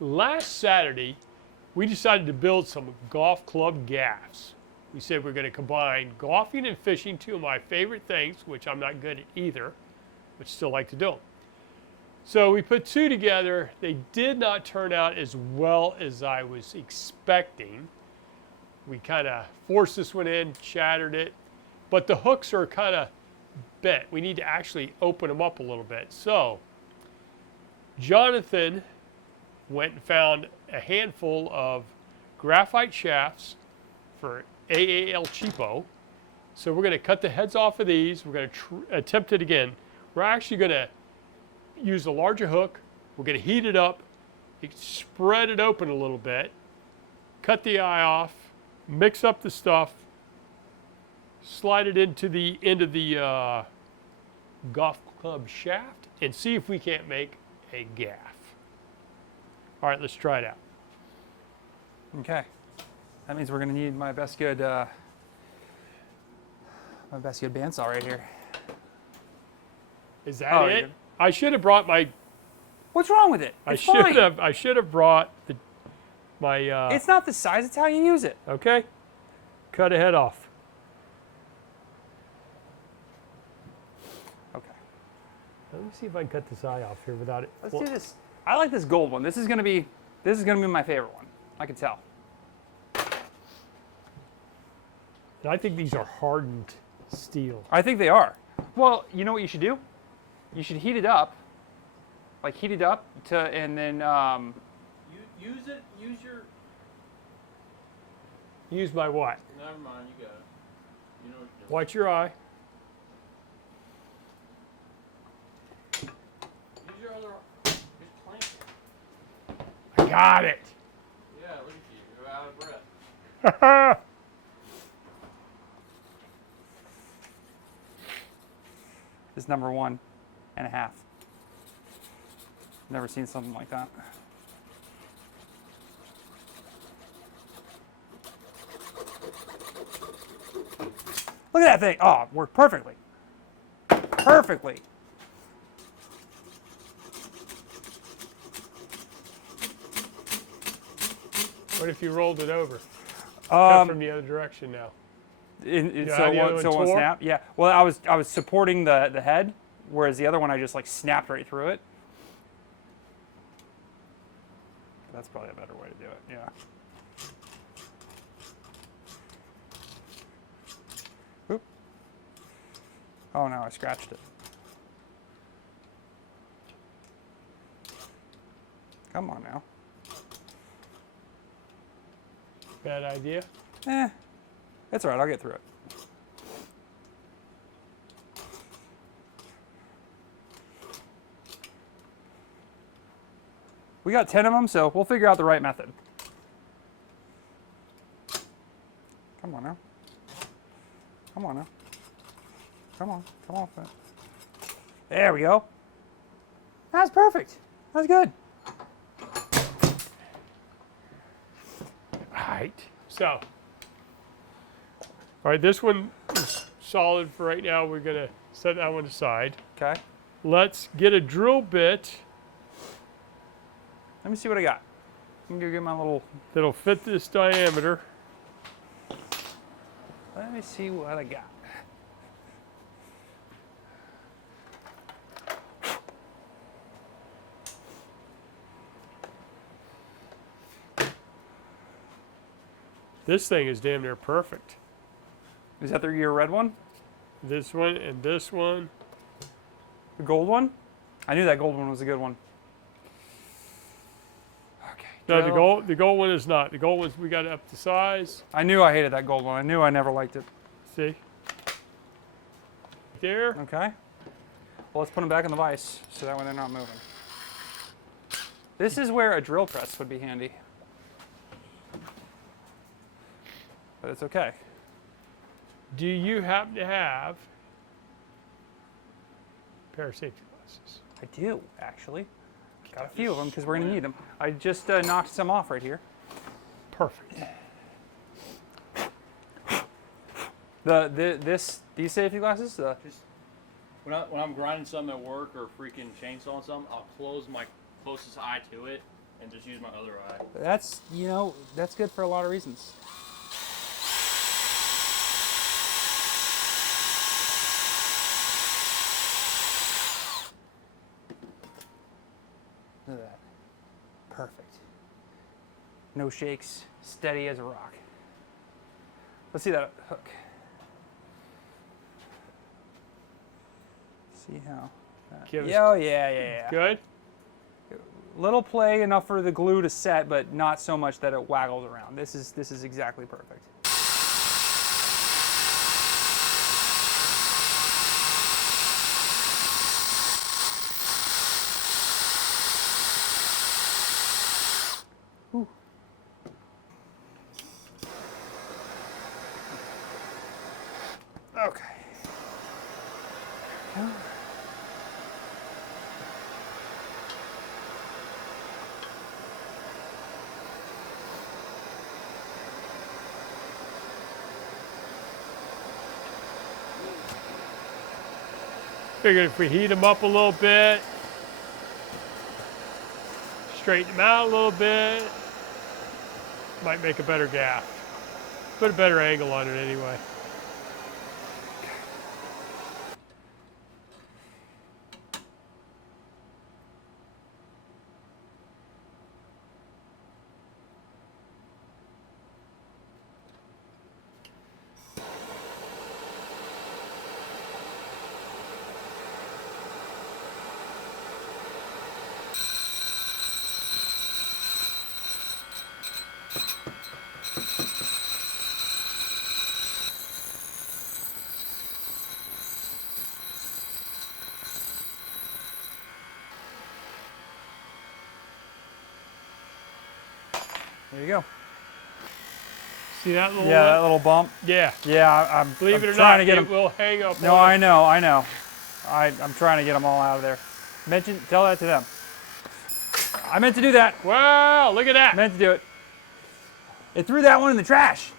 last Saturday, we decided to build some golf club gaffs. We said we're going to combine golfing and fishing, two of my favorite things, which I'm not good at either, but still like to do them. So we put two together. They did not turn out as well as I was expecting. We kind of forced this one in, shattered it, but the hooks are kind of bent. We need to actually open them up a little bit. So Jonathan went and found a handful of graphite shafts for AAL cheapo. So we're going to cut the heads off of these. We're going to attempt it again. We're actually going to use a larger hook. We're going to heat it up, spread it open a little bit, cut the eye off, mix up the stuff, slide it into the end of the golf club shaft, and see if we can't make a gaff. All right, let's try it out. Okay. That means we're going to need my best good bandsaw right here. Is that it? Good. I should have brought my. What's wrong with it? It's fine. I should have brought my. It's not the size. It's how you use it. Okay. Cut a head off. Okay. Let me see if I can cut this eye off here without it. Let's do this. I like this gold one. This is gonna be my favorite one. I can tell. And I think these are hardened steel. I think they are. Well, you know what you should do? You should heat it up. Like heat it up and then Use it. Use your. Use my what? Never mind. You got it. You know what you're doing. Watch your eye. Use your other. Just clank it. I got it. Yeah. Look at you. You're out of breath. This is number 1.5. Never seen something like that. Look at that thing. Oh, it worked perfectly. Perfectly. What if you rolled it over? Cut from the other direction now. So it won't snap. Yeah. Well, I was supporting the head, whereas the other one I just like snapped right through it. That's probably a better way to do it. Yeah. Oop. Oh no, I scratched it. Come on now. Bad idea. It's all right. I'll get through it. We got 10 of them, so we'll figure out the right method. Come on now. Come on now. Come on. Come on. There we go. That's perfect. That's good. All right. So, all right, this one is solid for right now. We're going to set that one aside. Okay. Let's get a drill bit. Let me see what I got. I'm going to get my little... That'll fit this diameter. Let me see what I got. This thing is damn near perfect. Is that your red one? This one and this one. The gold one? I knew that gold one was a good one. Okay. No, the gold one is not. The gold one's we got it up to size. I knew I hated that gold one. I knew I never liked it. See? There. Okay. Well, let's put them back in the vise so that way they're not moving. This is where a drill press would be handy. But it's okay. Do you happen to have a pair of safety glasses? I do, actually. Got a few of them because we're going to need them. I just knocked some off right here. Perfect. These safety glasses? Just when I'm grinding something at work or freaking chainsawing something, I'll close my closest eye to it and just use my other eye. That's, you know, that's good for a lot of reasons. Look at that. Perfect. No shakes, steady as a rock. Let's see that hook. See how that... Give us- Oh, yeah. Good? Little play, enough for the glue to set, but not so much that it waggles around. This is exactly perfect. Ooh. Okay. Figured if we heat them up a little bit, straighten them out a little bit, might make a better gaff. Put a better angle on it anyway. There you go. See that little Yeah, one? that little bump. Yeah. Yeah, I'm Believe it or trying not, to get it them. will hang up. No, on I know. I'm trying to get them all out of there. Tell that to them. I meant to do that. Wow, look at that. I meant to do it. It threw that one in the trash.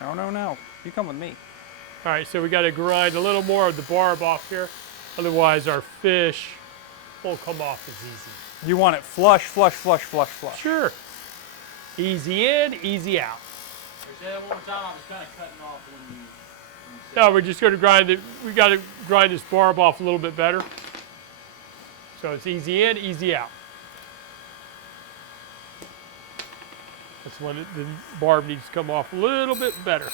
No. You come with me. All right, so we got to grind a little more of the barb off here. Otherwise, our fish won't come off as easy. You want it flush. Sure. Easy in, easy out. Say that one more time. I was kind of cutting off when you No, we're just going to grind it. We got to grind this barb off a little bit better. So it's easy in, easy out. That's when the barb needs to come off a little bit better.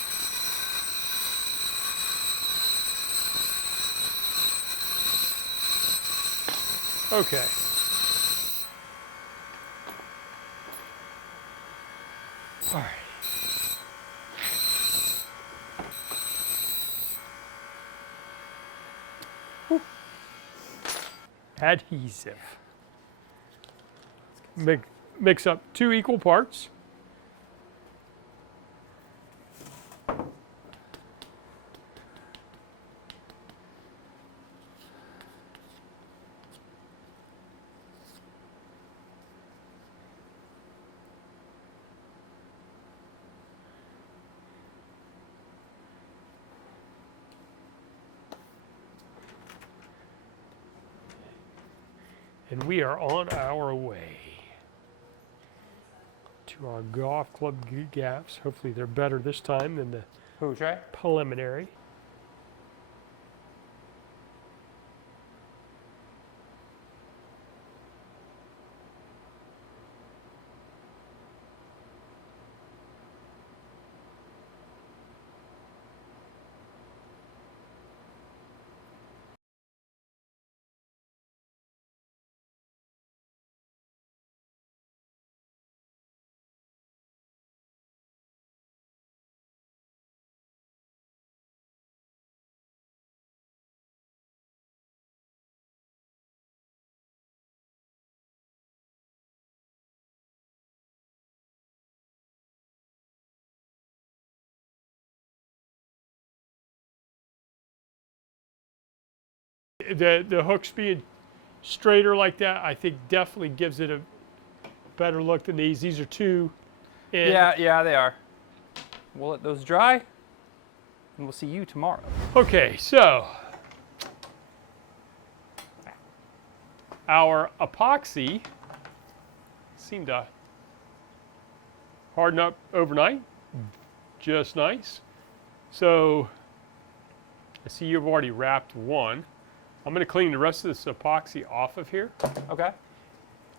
Okay. All right. Whew. Adhesive. Mix up 2 equal parts. And we are on our way to our golf club gaffs. Hopefully they're better this time than the Who, Trey? preliminary. The hooks being straighter like that, I think definitely gives it a better look than these. These are 2 in. Yeah, they are. We'll let those dry, and we'll see you tomorrow. Okay, so our epoxy seemed to harden up overnight. Just nice. So I see you've already wrapped one. I'm going to clean the rest of this epoxy off of here. Okay.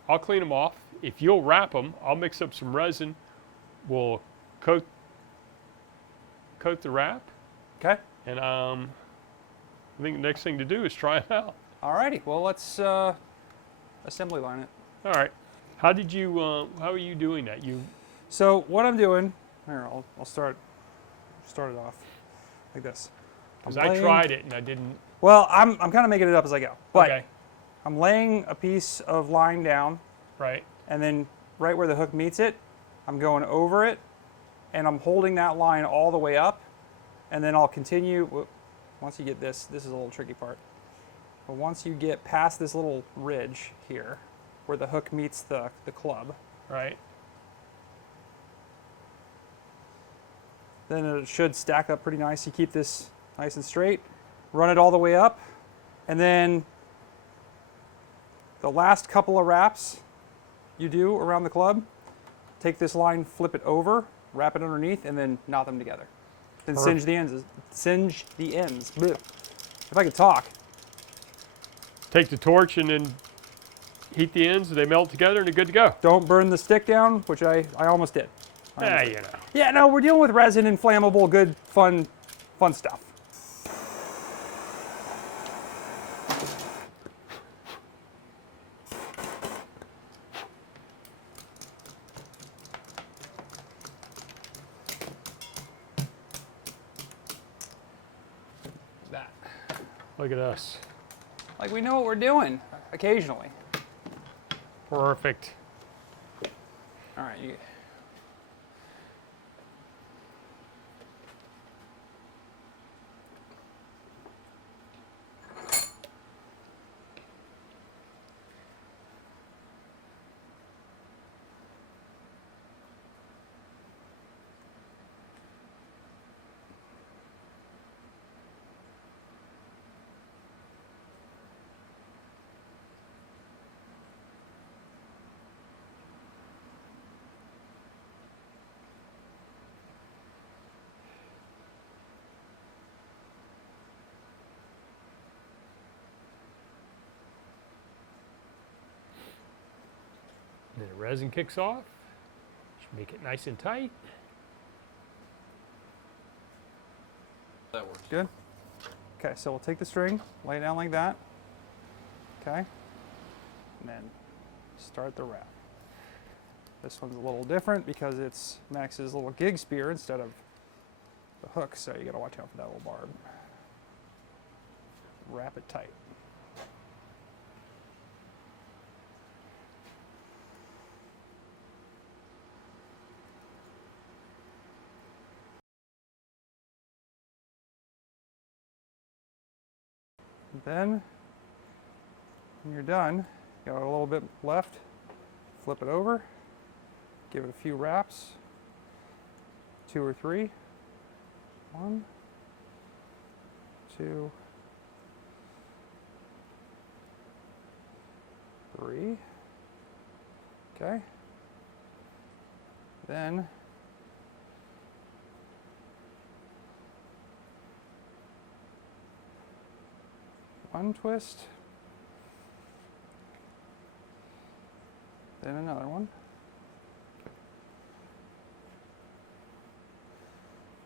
I'll clean them off. If you'll wrap them, I'll mix up some resin. We'll coat the wrap. Okay. And I think the next thing to do is try them out. Alrighty. Well, let's assembly line it. All right. How did you? How are you doing that? So what I'm doing here, I'll start it off like this. Because I tried it and I didn't. Well, I'm kind of making it up as I go. But Okay. I'm laying a piece of line down, Right. and then right where the hook meets it, I'm going over it, and I'm holding that line all the way up, and then I'll continue. Once you get this is a little tricky part. But once you get past this little ridge here, where the hook meets the club, Right. then it should stack up pretty nice. You keep this nice and straight, run it all the way up, and then the last couple of wraps you do around the club, take this line, flip it over, wrap it underneath, and then knot them together. Then singe the ends. Singe the ends. Blech. If I could talk. Take the torch and then heat the ends. They melt together and they're good to go. Don't burn the stick down, which I almost did. Yeah, you know. Yeah, no, we're dealing with resin and flammable, good, fun stuff. That. Look at us. Like we know what we're doing occasionally. Perfect. All right, you. Then the resin kicks off. Should make it nice and tight. That works. Good. Okay, so we'll take the string, lay it down like that. Okay. And then start the wrap. This one's a little different because it's Max's little gig spear instead of the hook, so you gotta watch out for that little barb. Wrap it tight. Then, when you're done, you got a little bit left, flip it over, give it a few wraps, 2 or 3. 1, 2, 3. Okay. Then one twist, then another one.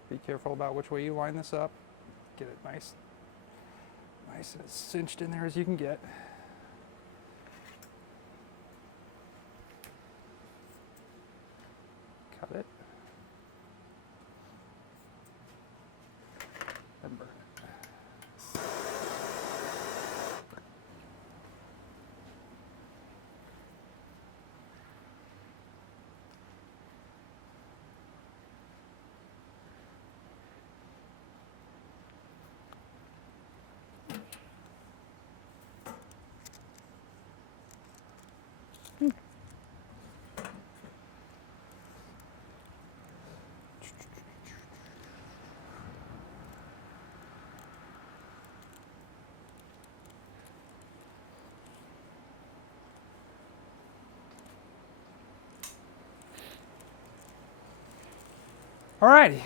Be careful about which way you line this up. Get it nice and as cinched in there as you can get. Cut it. And burn it. All righty.